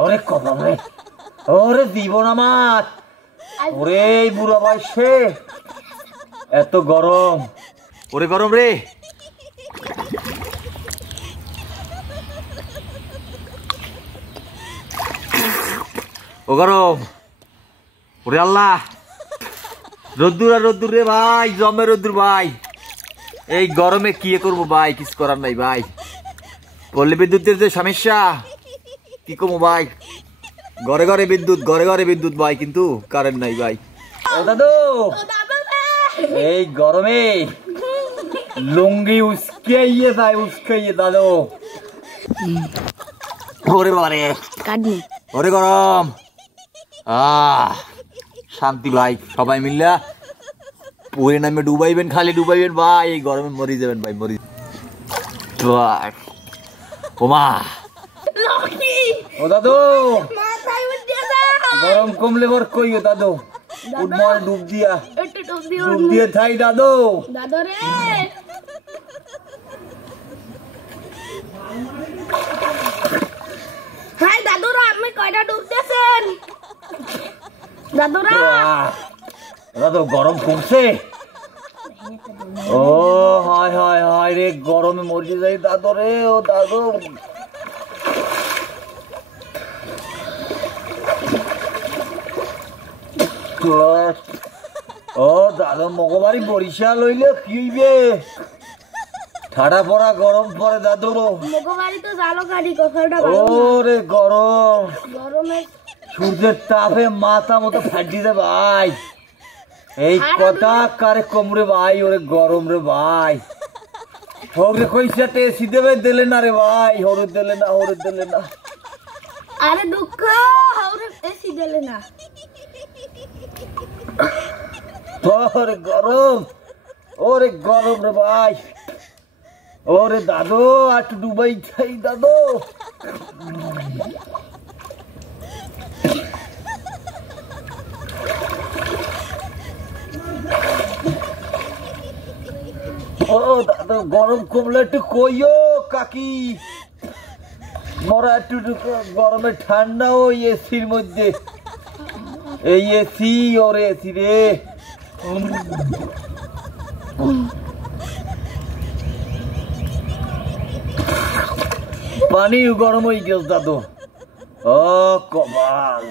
ওরে কপাল রে, ওরে জীবন আমার, ওরে বুড়া বয়সে এত গরম, ওরে গরম রে। ও গরম, ওরে আল্লাহ, রোদ্দুর আর রোদ্দুর রে ভাই, জমে রোদ্দুর ভাই। এই গরমে কি করবো ভাই, কিছু করার নাই ভাই। পল্লী বিদ্যুতের যে সমস্যা কি করবো ভাই, ঘরে ঘরে বিদ্যুৎ, ঘরে ঘরে বিদ্যুৎ ভাই, কিন্তু কারেন্ট নাই ভাই। ও দাদু, এই গরমে লুঙ্গি উস্কাইয়ে যায়, উস্কাইয়ে দাদু। ওরে বাবারে, ওরে গরম, শান্তি ভাই। সবাই মিল্লা পুরে নামে ডুবাইবেন, খালি ডুবাইবেন ভাই, এই গরমে মরি যাবেন ভাই, মরি। ওমা, ও দাদু, গরম কমলে বর কইও দাদু, উঠমার ডুব দিয়া, ডুব দিয়ে থাই দাদু। দাদু রে, হাই দাদুরা, আপনি কয়টা ডুব দিয়েছেন দাদুরা? দাদু গরম কমছে। ও হায় হায় হায় রে, গরমে মরে যাই দাদু রে। ও দাদু, ও দাদু, মগবাড়ি বরিশাল হইলে কি হইবে, ঠাডা পড়া গরম পরে দাদু। মগবাড়ি তো জালকাঠি, কথাটা ওরে গরম, গরমে সূর্যের তাপে মাথা মতো ফাটি দে ভাই। এই কথা কারে কমরে ভাই, ওরে গরম রে ভাই। হরে কইছে এসি দেবে, দিলে না রে ভাই, হরে দিলে না, হরে দিলে না। আরে দুঃখ, হরে এসি দিলে না। ওরে গরম, ওরে গরম রে ভাই। ওরে দাদু, একটু ডুবাই খাই দাদু। ও দাদু, গরম কমলে একটু কইও কাকি, মরা একটু গরমে ঠান্ডা ওই এসির মধ্যে। এই এসি, ওরে এসি রে। পানি গরম হয়ে গেল দাদু। ও কপাল।